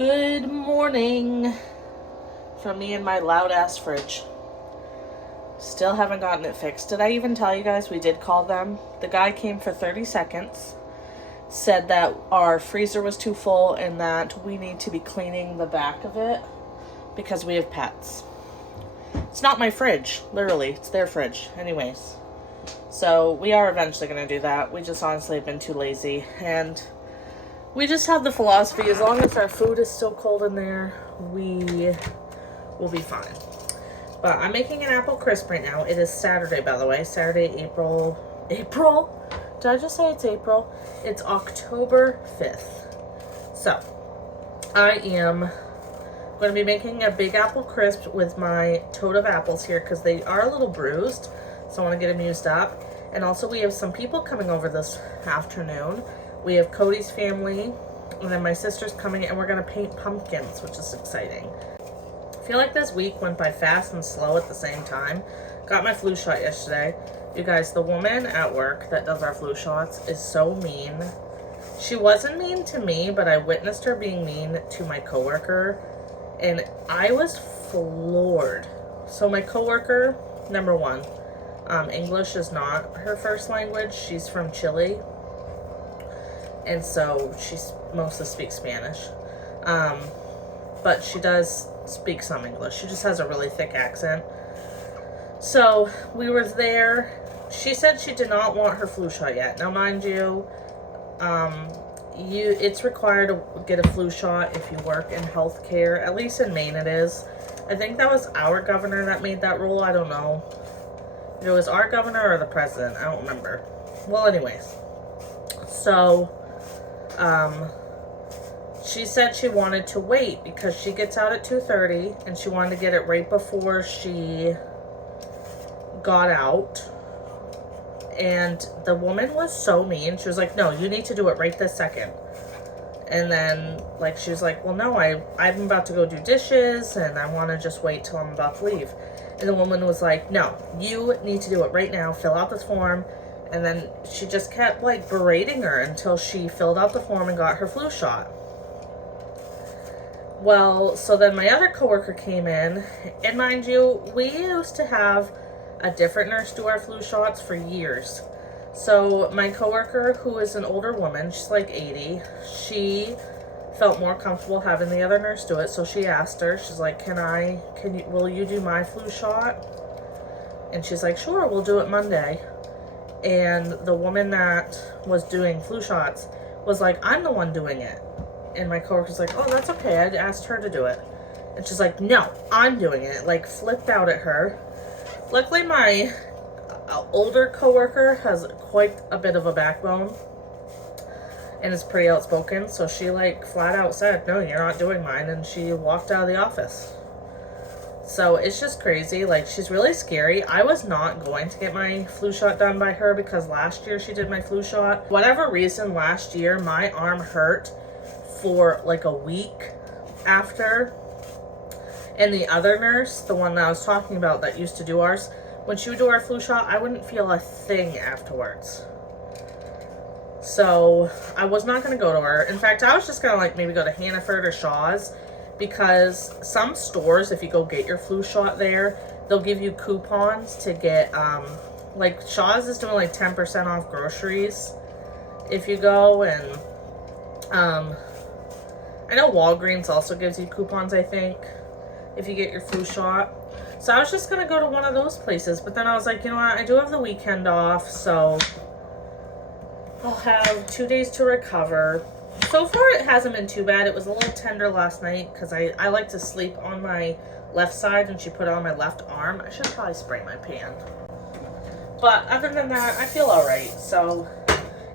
Good morning from me and my loud ass fridge. Still haven't gotten it fixed. Did I even tell you guys we did call them? The guy came for 30 seconds, said that our freezer was too full and that we need to be cleaning the back of it because we have pets. It's not my fridge, literally, it's their fridge. Anyways, so we are eventually going to do that. We just honestly have been too lazy, and we just have the philosophy, as long as our food is still cold in there, we will be fine. But I'm making an apple crisp right now. It is Saturday, by the way. Saturday, April? Did I just say it's April? It's October 5th. So, I am going to be making a big apple crisp with my tote of apples here because they are a little bruised. So I want to get them used up. And also we have some people coming over this afternoon. We have Cody's family, and then my sister's coming, and we're going to paint pumpkins, which is exciting. I feel like this week went by fast and slow at the same time. Got my flu shot yesterday. You guys, the woman at work that does our flu shots is so mean. She wasn't mean to me, but I witnessed her being mean to my coworker, and I was floored. So my coworker, number one, English is not her first language. She's from Chile. And so she mostly speaks Spanish. But she does speak some English. She just has a really thick accent. So we were there. She said she did not want her flu shot yet. Now, mind you, it's required to get a flu shot if you work in healthcare. At least in Maine it is. I think that was our governor that made that rule. I don't know. If it was our governor or the president. I don't remember. Well, anyways. So she said she wanted to wait because she gets out at 2:30 and she wanted to get it right before she got out. And the woman was so mean. She was like, no, you need to do it right this second. And then, like, she was like, well, no, I'm about to go do dishes and I want to just wait till I'm about to leave. And the woman was like, no, you need to do it right now. Fill out this form. And then she just kept, like, berating her until she filled out the form and got her flu shot. Well, so then my other coworker came in, and mind you, we used to have a different nurse do our flu shots for years. So my coworker, who is an older woman, she's like 80, she felt more comfortable having the other nurse do it, so she asked her, she's like, will you do my flu shot? And she's like, sure, we'll do it Monday. And the woman that was doing flu shots was like, I'm the one doing it. And my coworker's like, oh, that's okay. I asked her to do it. And she's like, no, I'm doing it. Like, flipped out at her. Luckily, my older coworker has quite a bit of a backbone and is pretty outspoken. So she, like, flat out said, no, you're not doing mine. And she walked out of the office. So it's just crazy. Like, she's really scary. I was not going to get my flu shot done by her because last year she did my flu shot. Whatever reason, last year my arm hurt for like a week after. And the other nurse, the one that I was talking about that used to do ours, when she would do our flu shot, I wouldn't feel a thing afterwards. So I was not going to go to her. In fact, I was just going to like maybe go to Hannaford or Shaw's. Because some stores, if you go get your flu shot there, they'll give you coupons to get, like Shaw's is doing like 10% off groceries if you go. And I know Walgreens also gives you coupons, I think, if you get your flu shot. So I was just going to go to one of those places. But then I was like, you know what, I do have the weekend off, so I'll have 2 days to recover. So far, it hasn't been too bad. It was a little tender last night because I like to sleep on my left side, and she put it on my left arm. I should probably spray my pan. But other than that, I feel all right. So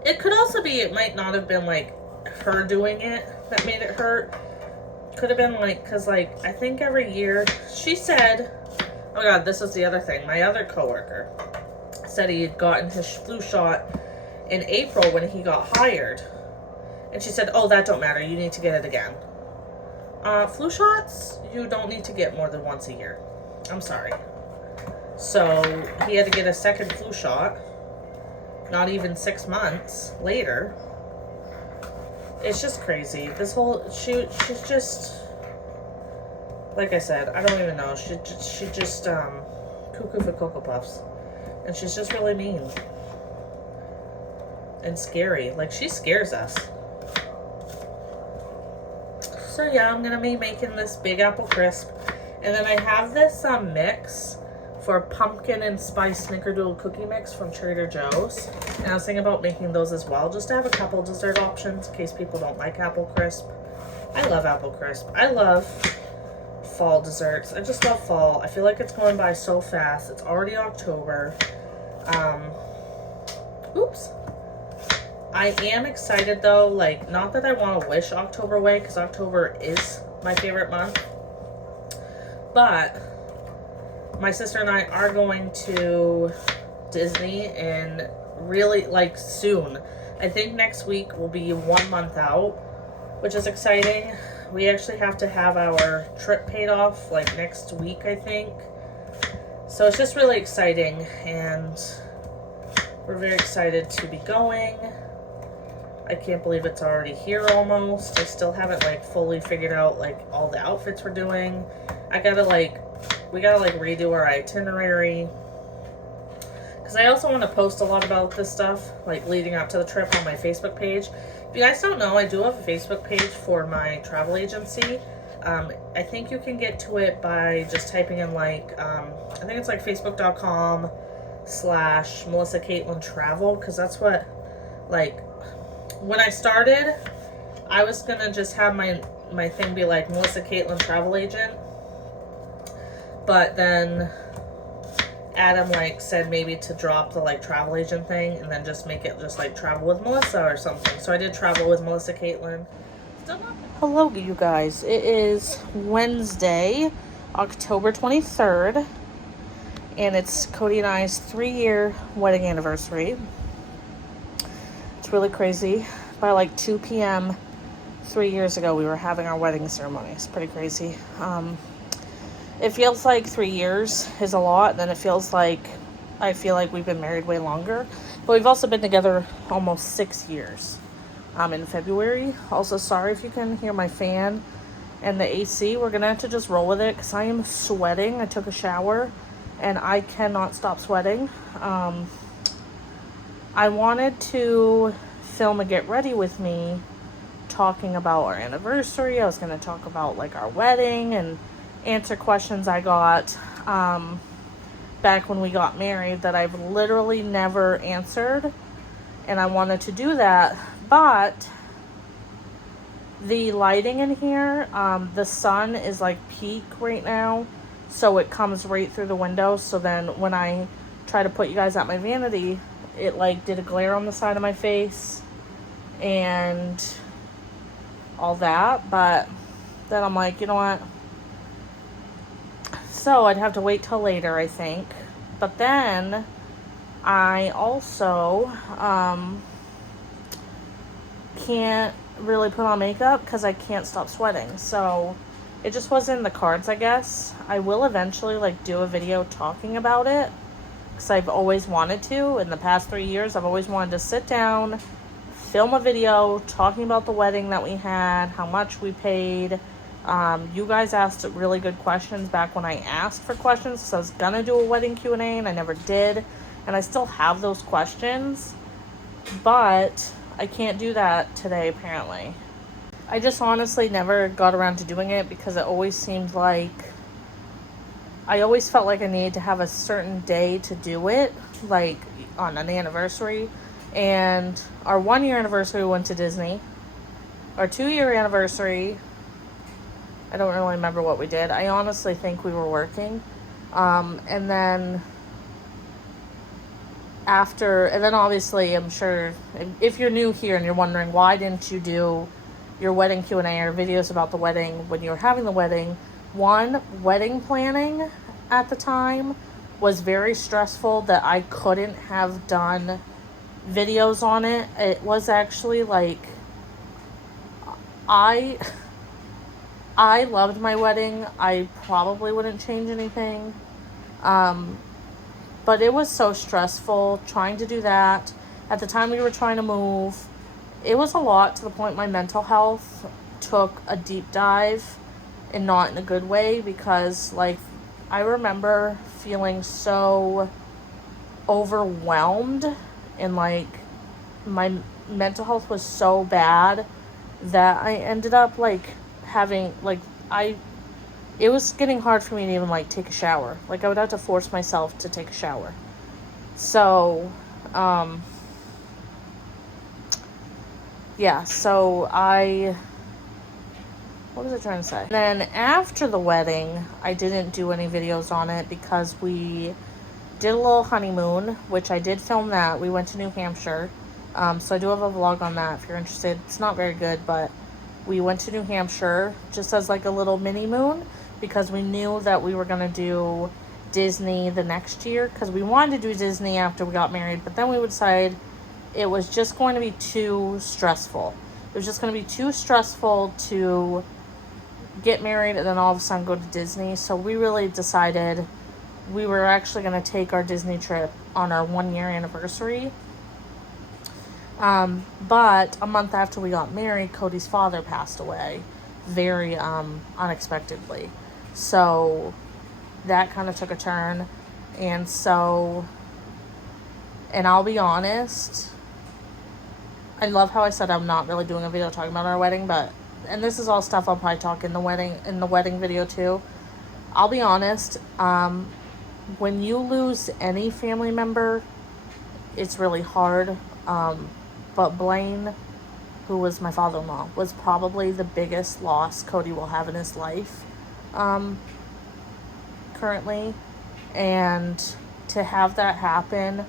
it could also be, it might not have been like her doing it that made it hurt. Could have been like, because like, I think every year, she said, oh God, this was the other thing. My other coworker said he had gotten his flu shot in April when he got hired. And she said, oh, that don't matter. You need to get it again. Flu shots, you don't need to get more than once a year. I'm sorry. So he had to get a second flu shot. Not even 6 months later. It's just crazy. This whole she's just, like I said, I don't even know. She just cuckoo for Cocoa Puffs, and she's just really mean and scary. Like, she scares us. So yeah, I'm gonna be making this Big Apple Crisp, and then I have this mix for pumpkin and spice snickerdoodle cookie mix from Trader Joe's, and I was thinking about making those as well, just to have a couple dessert options in case people don't like apple crisp. I love apple crisp. I love fall desserts. I just love fall. I feel like it's going by so fast. It's already October. Oops. I am excited though, like, not that I want to wish October away, because October is my favorite month, but my sister and I are going to Disney, and really, like, soon. I think next week will be 1 month out, which is exciting. We actually have to have our trip paid off, like, next week, I think. So it's just really exciting, and we're very excited to be going. I can't believe it's already here almost. I still haven't, like, fully figured out, like, all the outfits we're doing. We gotta, like, redo our itinerary. Because I also want to post a lot about this stuff, like, leading up to the trip on my Facebook page. If you guys don't know, I do have a Facebook page for my travel agency. I think you can get to it by just typing in, like, I think it's, like, facebook.com/MelissaCaitlin Travel, because that's what, like, when I started, I was gonna just have my thing be like Melissa Caitlin Travel Agent, but then Adam, like, said maybe to drop the, like, travel agent thing and then just make it just like Travel with Melissa or something. So I did Travel with Melissa Caitlin. Hello, you guys. It is Wednesday, October 23rd, and it's Cody and I's 3-year wedding anniversary. It's really crazy. By like 2 p.m. 3 years ago, we were having our wedding ceremony. It's pretty crazy. It feels like 3 years is a lot. Then it feels like, I feel like we've been married way longer. But we've also been together almost 6 years in February. Also, sorry if you can hear my fan and the AC. We're going to have to just roll with it because I am sweating. I took a shower and I cannot stop sweating. I wanted to film a get ready with me talking about our anniversary. I was going to talk about, like, our wedding and answer questions I got back when we got married that I've literally never answered, and I wanted to do that, but the lighting in here, the sun is like peak right now, so it comes right through the window. So then when I try to put you guys at my vanity, it, like, did a glare on the side of my face and all that. But then I'm like, you know what? So I'd have to wait till later, I think. But then I also can't really put on makeup because I can't stop sweating. So it just wasn't in the cards, I guess. I will eventually, like, do a video talking about it because I've always wanted to. In the past 3 years, I've always wanted to sit down, film a video talking about the wedding that we had, how much we paid. You guys asked really good questions back when I asked for questions, so I was gonna do a wedding Q&A and I never did, and I still have those questions, but I can't do that today apparently. I just honestly never got around to doing it because it always seemed like I always felt like I needed to have a certain day to do it, like on an anniversary. And our 1-year anniversary, we went to Disney. Our 2-year anniversary, I don't really remember what we did. I honestly think we were working. And then obviously, I'm sure if you're new here and you're wondering why didn't you do your wedding Q&A or videos about the wedding when you were having the wedding, one, wedding planning at the time was very stressful that I couldn't have done videos on it. It was actually like, I loved my wedding. I probably wouldn't change anything. But it was so stressful trying to do that. At the time we were trying to move, it was a lot, to the point my mental health took a deep dive, and not in a good way, because like I remember feeling so overwhelmed, and like my mental health was so bad that I ended up like having like it was getting hard for me to even like take a shower. Like I would have to force myself to take a shower. So yeah, so what was I trying to say? And then after the wedding, I didn't do any videos on it because we did a little honeymoon, which I did film that. We went to New Hampshire. So I do have a vlog on that if you're interested. It's not very good, but we went to New Hampshire just as like a little mini moon, because we knew that we were going to do Disney the next year, because we wanted to do Disney after we got married, but then we would decide it was just going to be too stressful. It was just going to be too stressful to get married and then all of a sudden go to Disney. So we really decided we were actually going to take our Disney trip on our 1-year anniversary. But a month after we got married, Cody's father passed away very unexpectedly. So that kind of took a turn. And I'll be honest, I love how I said I'm not really doing a video talking about our wedding, and this is all stuff I'll probably talk in the wedding video too. I'll be honest, when you lose any family member, it's really hard. But Blaine, who was my father-in-law, was probably the biggest loss Cody will have in his life, currently. And to have that happen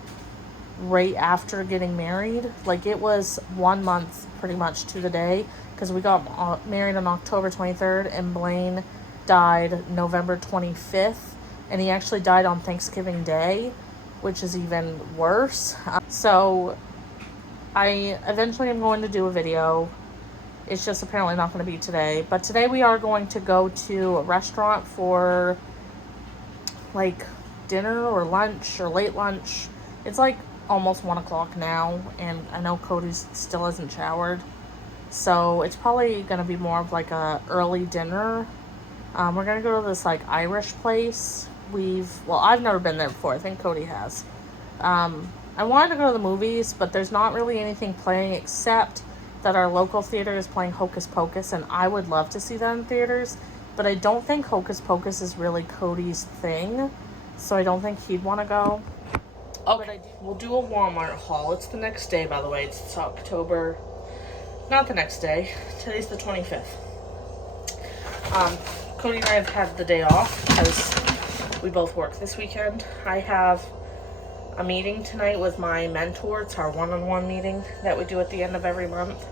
right after getting married, like it was 1 month pretty much to the day, because we got married on October 23rd and Blaine died November 25th, and he actually died on Thanksgiving Day, which is even worse. So I eventually am going to do a video. It's just apparently not going to be today, but today we are going to go to a restaurant for like dinner or lunch or late lunch. It's like almost 1 o'clock now, and I know Cody still hasn't showered, so it's probably going to be more of like a early dinner. We're going to go to this like Irish place. I've never been there before. I think Cody has. I wanted to go to the movies, but there's not really anything playing except that our local theater is playing Hocus Pocus, and I would love to see that in theaters, but I don't think Hocus Pocus is really Cody's thing, so I don't think he'd want to go. Okay, we'll do a Walmart haul. It's the next day, by the way. It's October, not the next day. Today's the 25th. Cody and I have had the day off because we both work this weekend. I have a meeting tonight with my mentor. It's our one-on-one meeting that we do at the end of every month.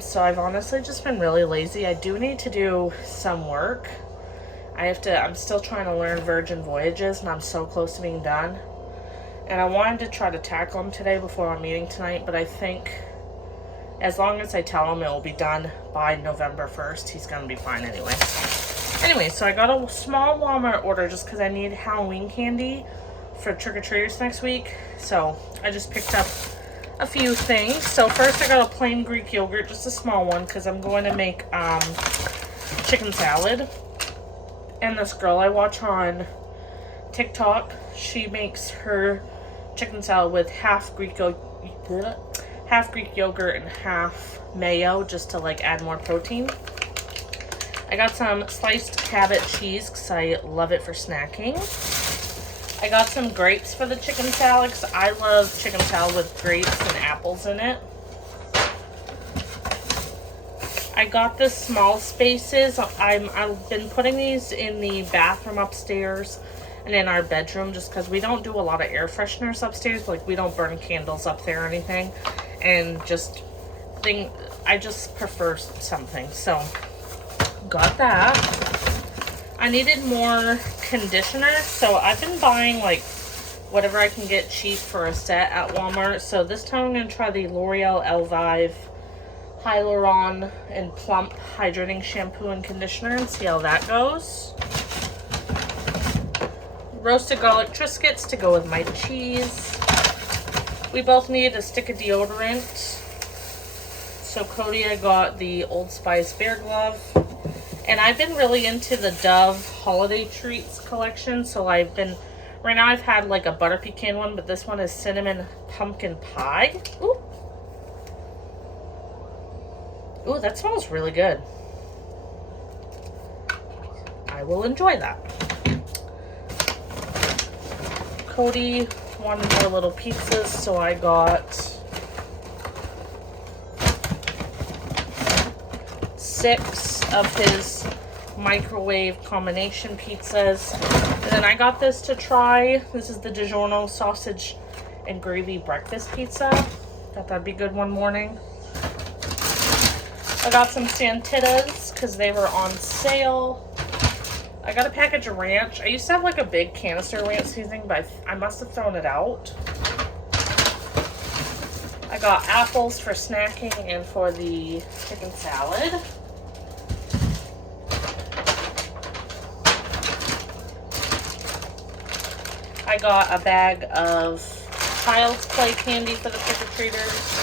So I've honestly just been really lazy. I do need to do some work. I'm still trying to learn Virgin Voyages, and I'm so close to being done. And I wanted to try to tackle them today before our meeting tonight, but I think as long as I tell him it will be done by November 1st, he's going to be fine anyway. Anyway, so I got a small Walmart order just because I need Halloween candy for trick-or-treaters next week. So I just picked up a few things. So first I got a plain Greek yogurt, just a small one, because I'm going to make chicken salad. And this girl I watch on TikTok, she makes her chicken salad with half Greek yogurt and half mayo, just to like add more protein. I got some sliced Cabot cheese because I love it for snacking. I got some grapes for the chicken salad because I love chicken salad with grapes and apples in it. I got the small spaces. I've been putting these in the bathroom upstairs and in our bedroom just because we don't do a lot of air fresheners upstairs. Like, we don't burn candles up there or anything. And I just prefer something. So, got that. I needed more conditioner, so I've been buying like whatever I can get cheap for a set at Walmart. So this time I'm going to try the L'Oreal Elvive Hyaluron and Plump Hydrating Shampoo and Conditioner and see how that goes. Roasted garlic Triscuits to go with my cheese. We both need a stick of deodorant. So Cody, I got the Old Spice Bear Glove. And I've been really into the Dove holiday treats collection. So right now I've had like a butter pecan one, but this one is cinnamon pumpkin pie. Ooh. Ooh, that smells really good. I will enjoy that. Cody wanted more little pizzas, so I got 6 of his microwave combination pizzas. And then I got this to try. This is the DiGiorno sausage and gravy breakfast pizza. Thought that'd be good one morning. I got some Santitas because they were on sale. I got a package of ranch. I used to have like a big canister ranch seasoning, but I must have thrown it out. I got apples for snacking and for the chicken salad. I got a bag of Child's Play candy for the trick-or-treaters.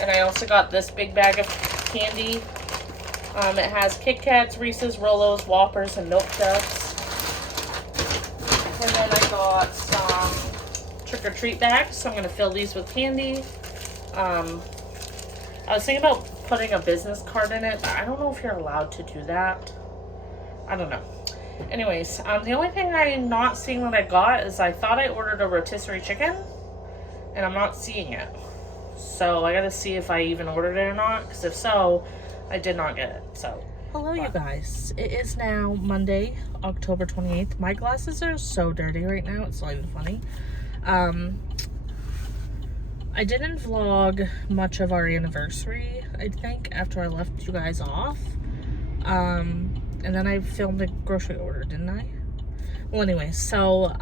And I also got this big bag of candy. It has Kit Kats, Reese's, Rolos, Whoppers, and Milk Duds. And then I got some trick-or-treat bags, so I'm going to fill these with candy. I was thinking about putting a business card in it, but I don't know if you're allowed to do that. I don't know. Anyways, the only thing I'm not seeing that I got is I thought I ordered a rotisserie chicken, and I'm not seeing it. So I gotta see if I even ordered it or not, because if so, I did not get it. So, hello you guys. It is now Monday, October 28th. My glasses are so dirty right now, it's not even funny. I didn't vlog much of our anniversary, I think, after I left you guys off. And then I filmed a grocery order, didn't I? Well, anyway, so,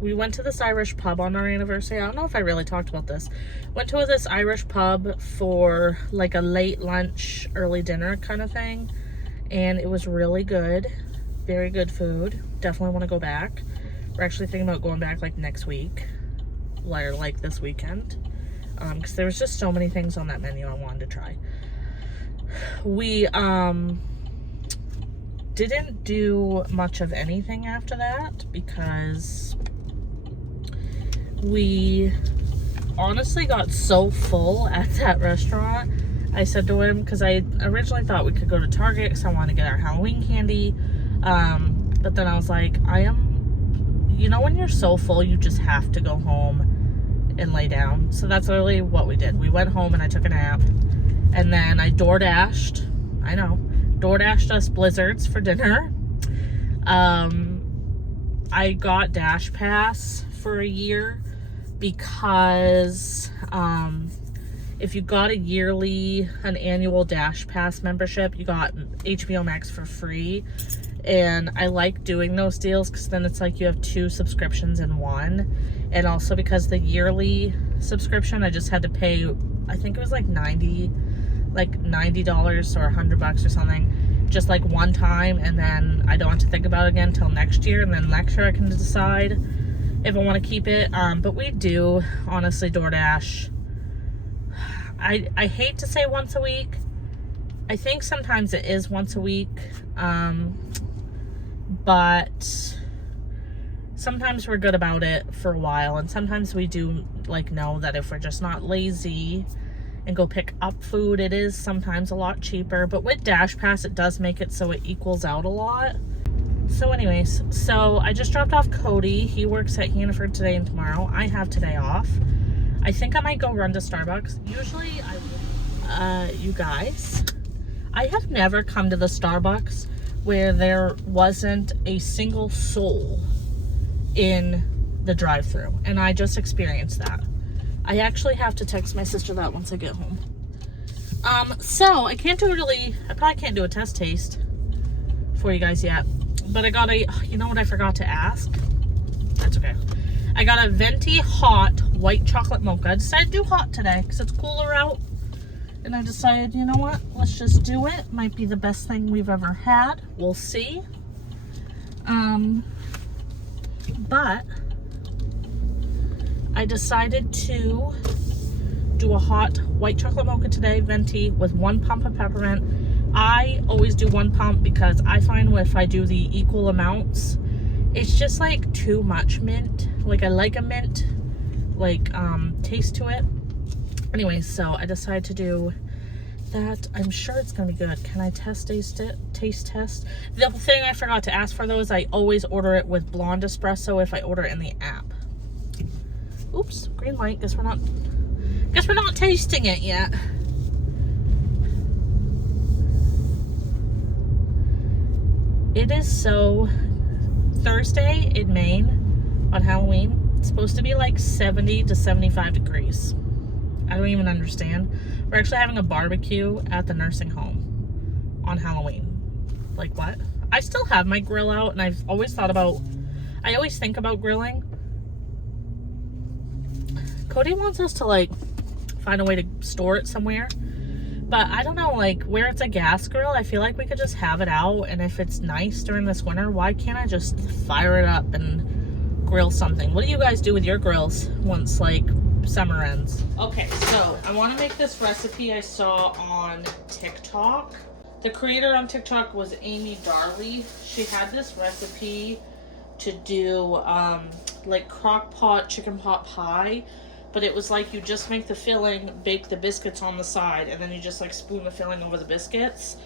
we went to this Irish pub on our anniversary. I don't know if I really talked about this. Went to this Irish pub for like a late lunch, early dinner kind of thing. And it was really good. Very good food. Definitely want to go back. We're actually thinking about going back like next week. Or like this weekend. Because there was just so many things on that menu I wanted to try. We didn't do much of anything after that because we honestly got so full at that restaurant. I said to him, because I originally thought we could go to Target because I wanted to get our Halloween candy. But then I was like, you know when you're so full, you just have to go home and lay down. So that's really what we did. We went home and I took a nap. And then I DoorDashed. I know. DoorDashed us blizzards for dinner. I got Dash Pass for a year because if you got an annual Dash Pass membership, you got HBO Max for free. And I like doing those deals because then it's like you have 2 subscriptions in one. And also because the yearly subscription, I just had to pay, I think it was like $90 or $100 or something, just like one time, and then I don't have to think about it again until next year, and then next year I can decide if I want to keep it. But we do honestly DoorDash. I hate to say once a week. I think sometimes it is once a week, but sometimes we're good about it for a while, and sometimes we do like know that if we're just not lazy and go pick up food, it is sometimes a lot cheaper. But with Dash Pass, it does make it so it equals out a lot. So anyways, so I just dropped off Cody. He works at Hannaford today and tomorrow. I have today off. I think I might go run to Starbucks. Usually I would. You guys, I have never come to the Starbucks where there wasn't a single soul in the drive-thru, and I just experienced that. I actually have to text my sister that once I get home. So I probably can't do a test taste for you guys yet, but I got you know what I forgot to ask? That's okay. I got a venti hot white chocolate mocha. I decided to do hot today because it's cooler out, and I decided, you know what, let's just do it. Might be the best thing we've ever had. We'll see. But I decided to do a hot white chocolate mocha today, venti, with 1 pump of peppermint. I always do 1 pump because I find if I do the equal amounts, it's just like too much mint. Like I like a mint like taste to it. Anyway, so I decided to do that. I'm sure it's gonna be good. Can I taste test? The thing I forgot to ask for though is I always order it with blonde espresso if I order it in the app. Oops, green light. Guess we're not tasting it yet. It is so Thursday in Maine on Halloween. It's supposed to be like 70 to 75 degrees. I don't even understand. We're actually having a barbecue at the nursing home on Halloween. Like what? I still have my grill out, and I've always thought about, I always think about grilling. Cody wants us to like find a way to store it somewhere. But I don't know, like where it's a gas grill, I feel like we could just have it out. And if it's nice during this winter, why can't I just fire it up and grill something? What do you guys do with your grills once like summer ends? Okay, so I want to make this recipe I saw on TikTok. The creator on TikTok was Amy Darley. She had this recipe to do like crock pot chicken pot pie, but it was like you just make the filling, bake the biscuits on the side, and then you just like spoon the filling over the biscuits.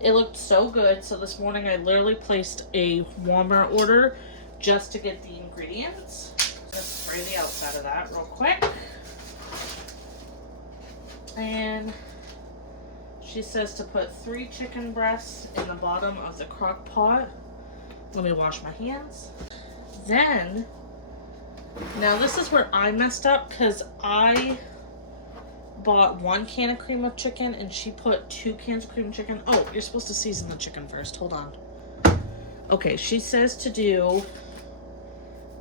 It looked so good, so this morning I literally placed a Walmart order just to get the ingredients. Just spray the outside of that real quick. And she says to put 3 chicken breasts in the bottom of the crock pot. Let me wash my hands. Then, now this is where I messed up because I bought 1 can of cream of chicken and she put 2 cans of cream of chicken. Oh, you're supposed to season the chicken first. Hold on. Okay, she says to do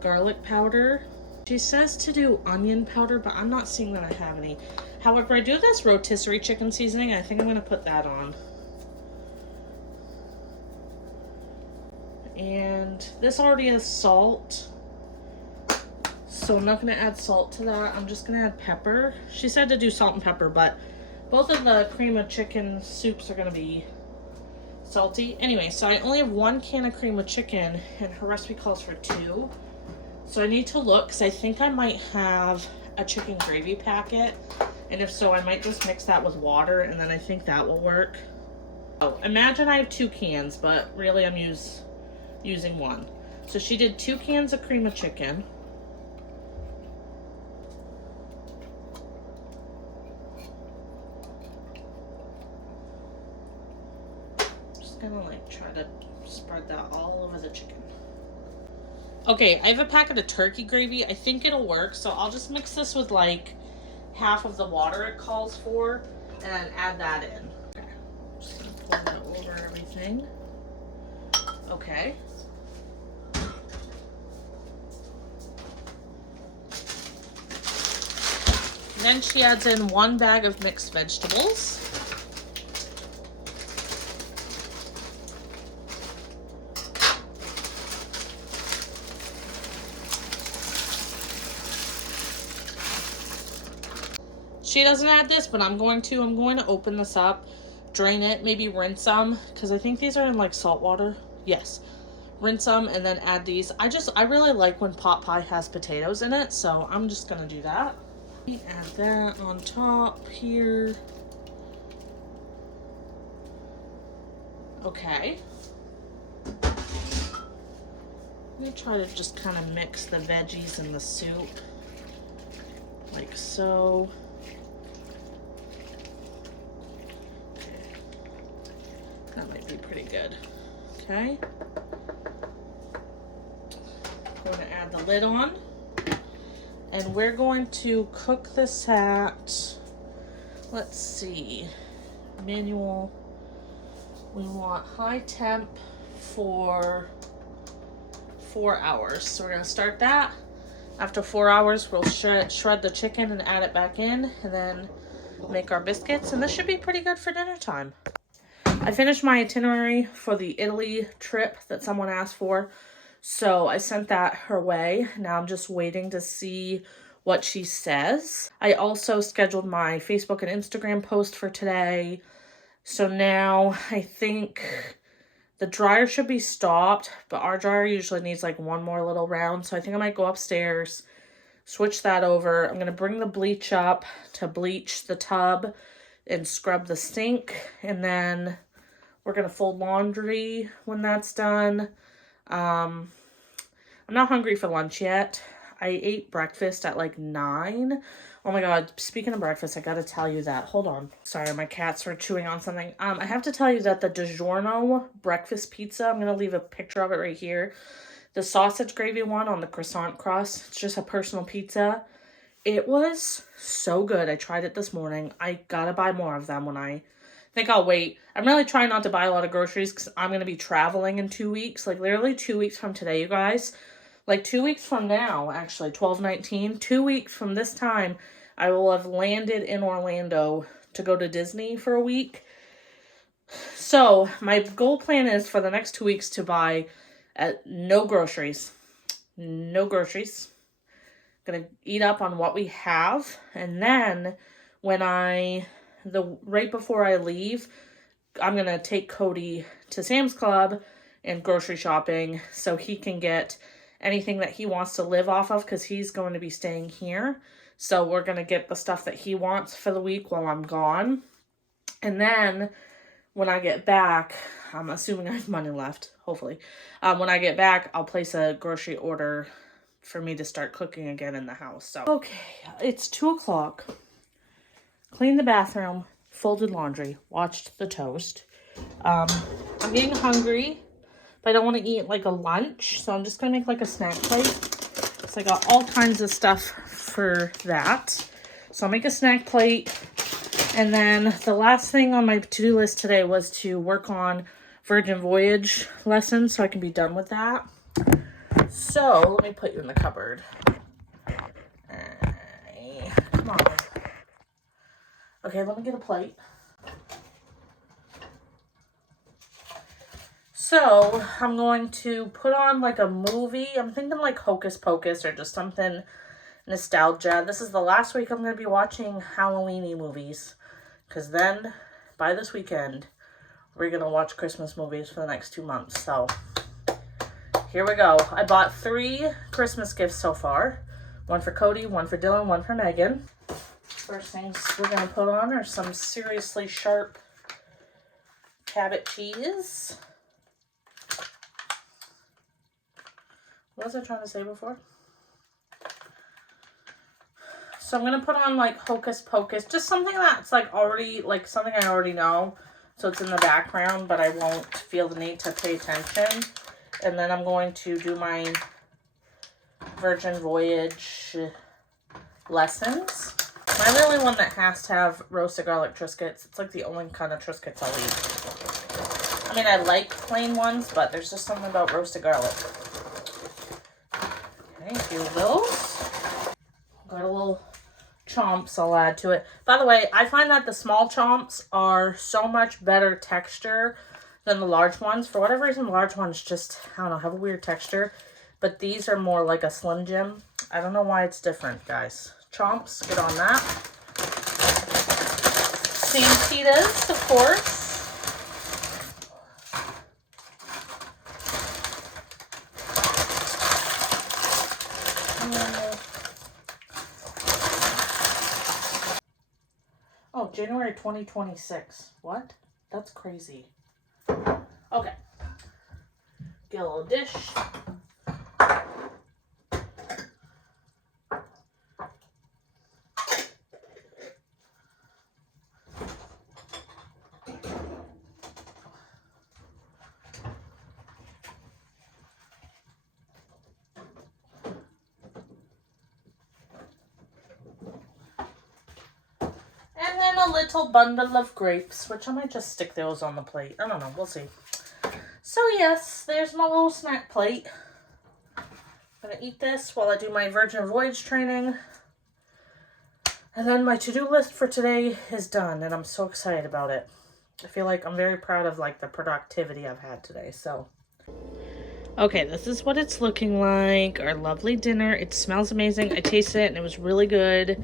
garlic powder. She says to do onion powder, but I'm not seeing that I have any. However, I do this rotisserie chicken seasoning. I think I'm going to put that on. And this already has salt, so I'm not going to add salt to that. I'm just going to add pepper. She said to do salt and pepper, but both of the cream of chicken soups are going to be salty. Anyway, so I only have 1 can of cream of chicken, and her recipe calls for 2. So I need to look, because I think I might have a chicken gravy packet, and if so, I might just mix that with water, and then I think that will work. Oh, imagine I have 2 cans, but really I'm using 1. So she did 2 cans of cream of chicken. Just gonna like try to spread that all over the chicken. Okay, I have a packet of turkey gravy. I think it'll work, so I'll just mix this with like half of the water it calls for and then add that in. Okay, just gonna pour that over everything. Okay. Then she adds in 1 bag of mixed vegetables. She doesn't add this, but I'm going to open this up, drain it, maybe rinse them, because I think these are in like salt water. Yes. Rinse them and then add these. I really like when pot pie has potatoes in it, so I'm just gonna do that. Add that on top here. Okay. Let me try to just kind of mix the veggies in the soup, like so. That might be pretty good. Okay. I'm going to add the lid on. And we're going to cook this at, let's see, manual. We want high temp for 4 hours. So we're going to start that. After 4 hours, we'll shred the chicken and add it back in, and then make our biscuits. And this should be pretty good for dinner time. I finished my itinerary for the Italy trip that someone asked for, so I sent that her way. Now I'm just waiting to see what she says. I also scheduled my Facebook and Instagram post for today. So now I think the dryer should be stopped, but our dryer usually needs like one more little round. So I think I might go upstairs, switch that over. I'm going to bring the bleach up to bleach the tub and scrub the sink. And then we're going to fold laundry when that's done. I'm not hungry for lunch yet. I ate breakfast at like 9. Oh my god, speaking of breakfast, I gotta tell you that. Hold on. Sorry, my cats were chewing on something. I have to tell you that the DiGiorno breakfast pizza, I'm gonna leave a picture of it right here. The sausage gravy one on the croissant crust, it's just a personal pizza. It was so good. I tried it this morning. I gotta buy more of them when I think I'll wait. I'm really trying not to buy a lot of groceries because I'm gonna be traveling in 2 weeks. Like literally 2 weeks from today, you guys. Like 2 weeks from now, actually, 12/19, 2 weeks from this time, I will have landed in Orlando to go to Disney for a week. So my goal plan is for the next 2 weeks to buy no groceries. No groceries. Gonna eat up on what we have. And then when right before I leave, I'm gonna take Cody to Sam's Club and grocery shopping so he can get anything that he wants to live off of because he's going to be staying here. So we're going to get the stuff that he wants for the week while I'm gone. And then when I get back, I'm assuming I have money left, hopefully. When I get back, I'll place a grocery order for me to start cooking again in the house. So okay, it's 2 o'clock. Cleaned the bathroom, folded laundry, watched the toast. I'm getting hungry. But I don't want to eat like a lunch, so I'm just going to make like a snack plate. So I got all kinds of stuff for that. So I'll make a snack plate. And then the last thing on my to-do list today was to work on Virgin Voyage lessons so I can be done with that. So let me put you in the cupboard. Come on. Okay, let me get a plate. So, I'm going to put on like a movie. I'm thinking like Hocus Pocus or just something nostalgia. This is the last week I'm going to be watching Halloween-y movies. Because then, by this weekend, we're going to watch Christmas movies for the next 2 months. So, here we go. I bought 3 Christmas gifts so far. One for Cody, one for Dylan, one for Megan. First things we're going to put on are some seriously sharp Cabot cheese. What was I trying to say before? So I'm going to put on like Hocus Pocus. Just something that's like already, like something I already know. So it's in the background, but I won't feel the need to pay attention. And then I'm going to do my Virgin Voyage lessons. I'm the only one that has to have roasted garlic Triscuits. It's like the only kind of Triscuits I'll eat. I mean, I like plain ones, but there's just something about roasted garlic. Okay, a few of those. Got a little chomps I'll add to it. By the way, I find that the small chomps are so much better texture than the large ones. For whatever reason, large ones just, I don't know, have a weird texture. But these are more like a Slim Jim. I don't know why it's different, guys. Chomps, get on that. Santitas, of course. Oh, January 2026. What? That's crazy. Okay. Get a little dish. A little bundle of grapes, which I might just stick those on the plate. I don't know. We'll see. So yes, there's my little snack plate. I'm going to eat this while I do my Virgin Voyage training. And then my to-do list for today is done, and I'm so excited about it. I feel like I'm very proud of like the productivity I've had today. So, Okay, this is what it's looking like. Our lovely dinner. It smells amazing. I tasted it and it was really good.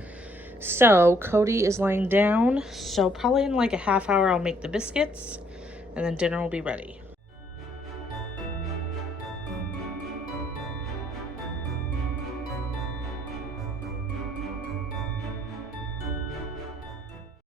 So Cody is laying down. So probably in like a half hour I'll make the biscuits and then dinner will be ready.